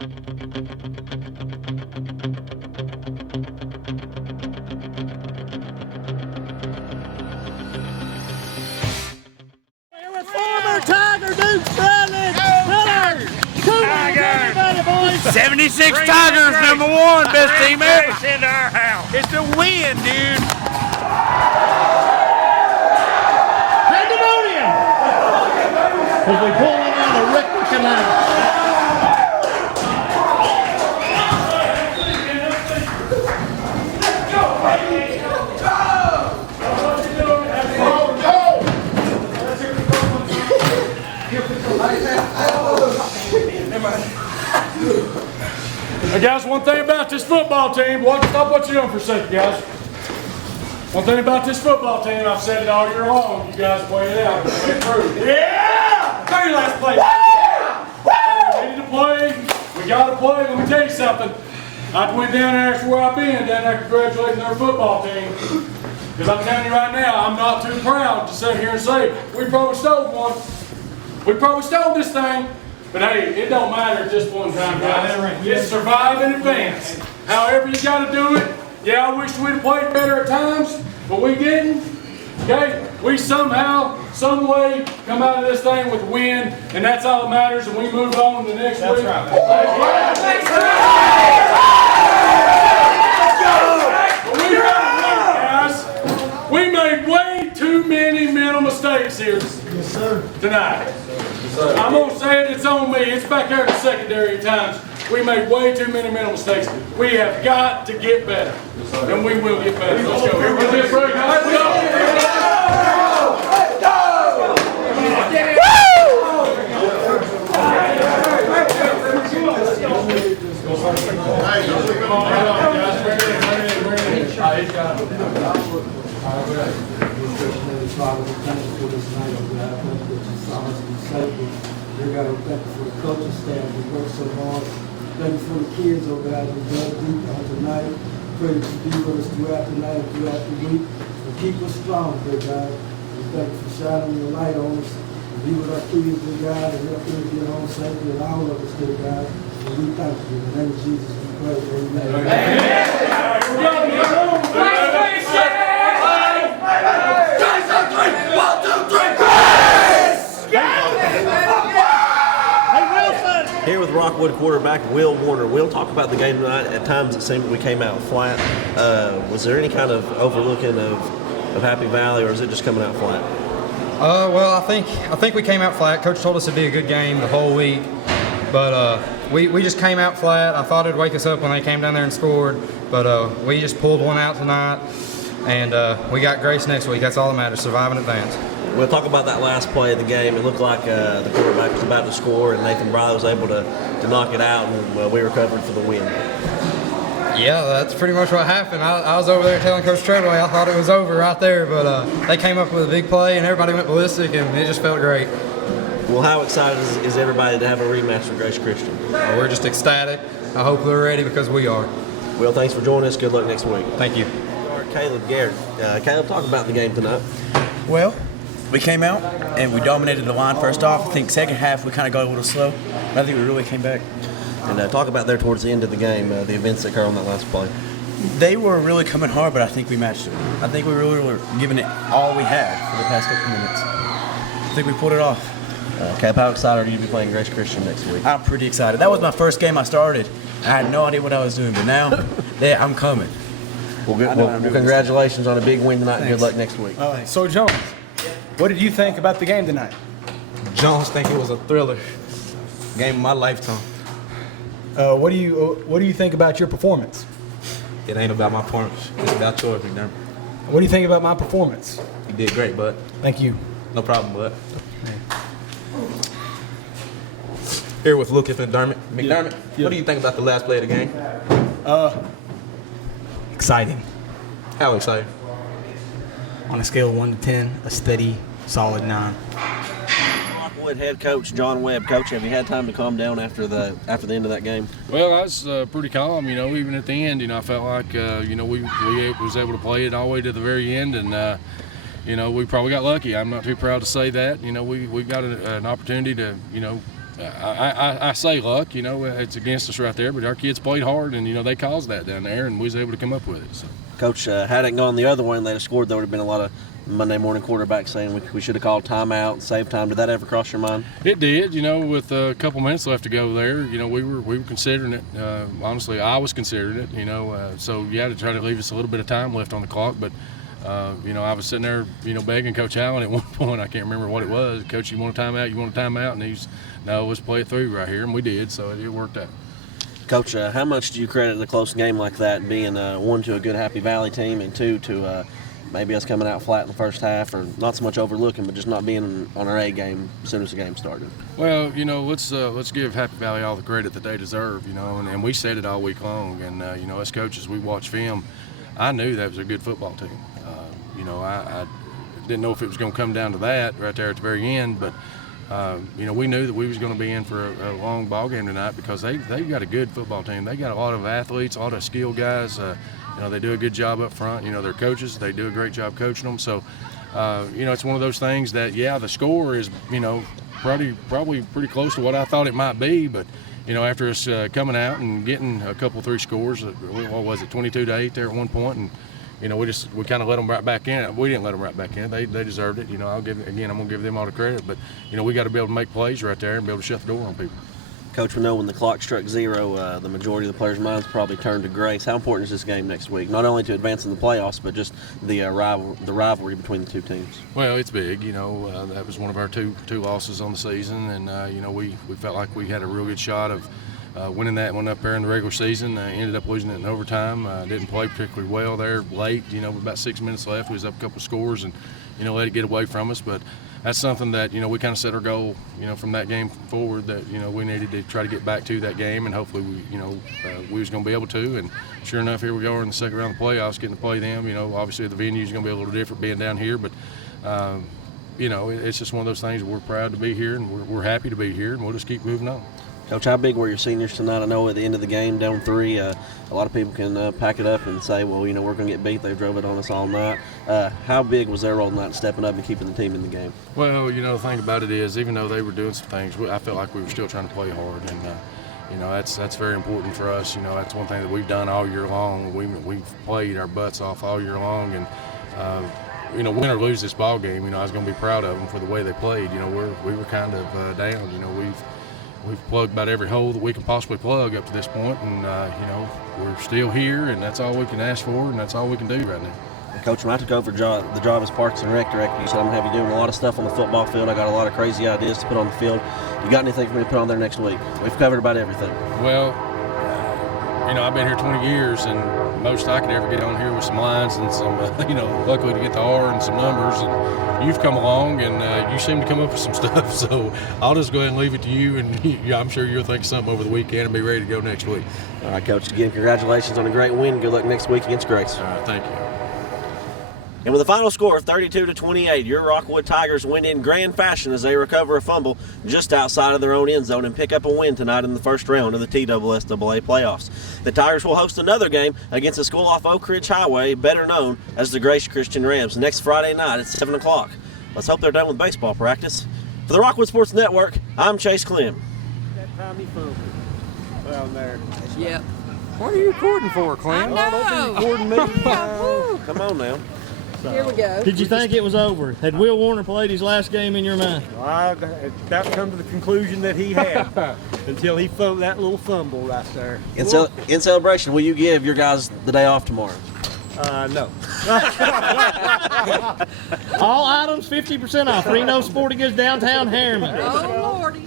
Former Tiger Duke Bradley Miller. Everybody, boys. 76 Tigers, #1, best team ever. Into our house. It's the win, dude. Pandemonium. As we pull in on the Richter Canal. Hey guys, one thing about this football team, stop what you're doing for a second, guys. One thing about this football team, I've said it all year long, you guys play it out, play it through. Yeah! Very last play. We needed to play, we got to play. Let me tell you something. I went down there, that's where I've been, down there congratulating their football team. Because I'm telling you right now, I'm not too proud to sit here and say, we probably stole one. We probably stole this thing. But hey, it don't matter at this point in time, guys. It's survive in advance. However you got to do it. Yeah, I wish we'd have played better at times, but we didn't. Okay? We somehow, some way, come out of this thing with a win, and that's all that matters, and we move on to the next week. But we got to win, guys. We made way too many mental mistakes here tonight. I'm going to say it, it's on me. It's back there in the secondary at times. We made way too many mental mistakes. We have got to get better. And we will get better. Let's go. Here we go. Let's Dear God, we thank you for the coaching staff who worked so hard. Thank you for the kids, oh God, who dug deep on tonight. Pray that you be with us throughout the night and throughout the week. And keep us strong, dear God. We thank you for shining your light on us. And be with our kids, dear God, and help them get home safely and all of us, dear God. And we thank you. In the name of Jesus, we pray. Here with Rockwood quarterback Will Warner. Will, talk about the game tonight. At times it seemed we came out flat. Was there any kind of overlooking of Happy Valley, or is it just coming out flat? Well, I think we came out flat. Coach told us it'd be a good game the whole week, but we just came out flat. I thought it'd wake us up when they came down there and scored, but we just pulled one out tonight, and we got grace next week. That's all that matters. Survive in advance. We'll talk about that last play of the game. It looked like the quarterback was about to score, and Nathan Briley was able to knock it out, and we recovered for the win. Yeah, that's pretty much what happened. I was over there telling Coach Treadway I thought it was over right there, but they came up with a big play, and everybody went ballistic, and it just felt great. Well, how excited is everybody to have a rematch with Grace Christian? We're just ecstatic. I hope they're ready because we are. Well, thanks for joining us. Good luck next week. Thank you. Caleb Garrett. Caleb, talk about the game tonight. Well, we came out and we dominated the line first off. I think second half we kind of got a little slow, but I think we really came back. And talk about there towards the end of the game, the events that occurred on that last play. They were really coming hard, but I think we matched it. I think we really were giving it all we had for the past couple minutes. I think we pulled it off. Cap, how excited are you to be playing Grace Christian next week? I'm pretty excited. That was my first game I started. I had no idea what I was doing, but now I'm coming. Well, congratulations on a big win tonight, and good luck next week. So, Jones, what did you think about the game tonight? Jones think it was a thriller. Game of my lifetime. What do you think about your performance? It ain't about my performance. It's about yours, McDermott. What do you think about my performance? You did great, bud. Thank you. No problem, bud. Here with Lucas McDermott. McDermott, what do you think about the last play of the game? Exciting. How exciting? On a scale of 1 to 10, a steady, solid 9. Rockwood head coach John Webb. Coach, have you had time to calm down after the end of that game? Well, I was pretty calm. Even at the end, I felt like we was able to play it all the way to the very end, and we probably got lucky. I'm not too proud to say that. We got an opportunity to I say luck, you know, it's against us right there, but our kids played hard, and, you know, they caused that down there, and we was able to come up with it. So. Coach, had it gone the other way and they'd have scored, there would have been a lot of Monday morning quarterbacks saying we should have called timeout and saved time. Did that ever cross your mind? It did, you know, with a couple minutes left to go there. You know, we were considering it. Honestly, I was considering it, you know. So you had to try to leave us a little bit of time left on the clock. But, you know, I was sitting there, you know, begging Coach Allen at one point. I can't remember what it was. Coach, you want a timeout? You want a timeout? And he's, no, let's play it through right here. And we did, so it worked out. Coach, how much do you credit a close game like that being, one, to a good Happy Valley team, and two, to maybe us coming out flat in the first half, or not so much overlooking, but just not being on our A game as soon as the game started? Well, you know, let's give Happy Valley all the credit that they deserve, you know, and we said it all week long. And, you know, as coaches, we watch film. I knew that was a good football team. You know, I didn't know if it was going to come down to that right there at the very end, but you know, we knew that we was going to be in for a long ball game tonight because they've got a good football team. They got a lot of athletes, a lot of skilled guys. You know, they do a good job up front. You know, their coaches, they do a great job coaching them. So, you know, it's one of those things that, yeah, the score is, you know, probably pretty close to what I thought it might be. But, you know, after us coming out and getting a couple, 3 scores, what was it, 22-8 there at one point, and you know, we kind of let them right back in. We didn't let them right back in. They deserved it. You know, I'm going to give them all the credit. But, you know, we got to be able to make plays right there and be able to shut the door on people. Coach, we know when the clock struck 0, the majority of the players' minds probably turned to grace. How important is this game next week? Not only to advance in the playoffs, but just the rivalry between the two teams. Well, it's big. You know, that was one of our two losses on the season, and you know, we felt like we had a real good shot of winning that one up there in the regular season. Ended up losing it in overtime. Didn't play particularly well there late. You know, with about 6 minutes left, we was up a couple scores and, you know, let it get away from us. But that's something that, you know, we kind of set our goal, you know, from that game forward, that, you know, we needed to try to get back to that game, and hopefully we, you know, we was going to be able to. And sure enough, here we are in the second round of the playoffs, getting to play them. You know, obviously the venue is going to be a little different being down here, but you know, it's just one of those things. We're proud to be here, and we're happy to be here, and we'll just keep moving on. Coach, how big were your seniors tonight? I know at the end of the game, down 3, a lot of people can pack it up and say, well, you know, we're going to get beat. They drove it on us all night. How big was their role tonight, stepping up and keeping the team in the game? Well, you know, the thing about it is, even though they were doing some things, I felt like we were still trying to play hard, and you know, that's very important for us. You know, that's one thing that we've done all year long. We've played our butts off all year long, and you know, win or lose this ball game, you know, I was going to be proud of them for the way they played. You know, we were kind of down. You know, we've plugged about every hole that we can possibly plug up to this point, and you know, we're still here, and that's all we can ask for, and that's all we can do right now. Coach, when I took over the job as Parks and Rec Director, you said I'm going to have you doing a lot of stuff on the football field. I got a lot of crazy ideas to put on the field. You got anything for me to put on there next week? We've covered about everything. Well, you know, I've been here 20 years, and most I could ever get on here with some lines and some, you know, luckily to get the R and some numbers. And you've come along, and you seem to come up with some stuff. So I'll just go ahead and leave it to you, and I'm sure you'll think of something over the weekend and be ready to go next week. All right, Coach, again, congratulations on a great win. Good luck next week against Grace. All right, thank you. And with a final score of 32-28, your Rockwood Tigers win in grand fashion as they recover a fumble just outside of their own end zone and pick up a win tonight in the first round of the TSSAA playoffs. The Tigers will host another game against a school off Oak Ridge Highway, better known as the Grace Christian Rams, next Friday night at 7 o'clock. Let's hope they're done with baseball practice. For the Rockwood Sports Network, I'm Chase Clem. That Tommy fumble down there. Yep. What are you recording for, Clem? I know. Recording me. Come on now. Here we go. Did you think it was over? Had Will Warner played his last game in your mind? I about come to the conclusion that he had until he that little fumble right there. In celebration, will you give your guys the day off tomorrow? No. All items 50% off. Reno Sporting Goods, downtown Harriman. Oh, Lordy.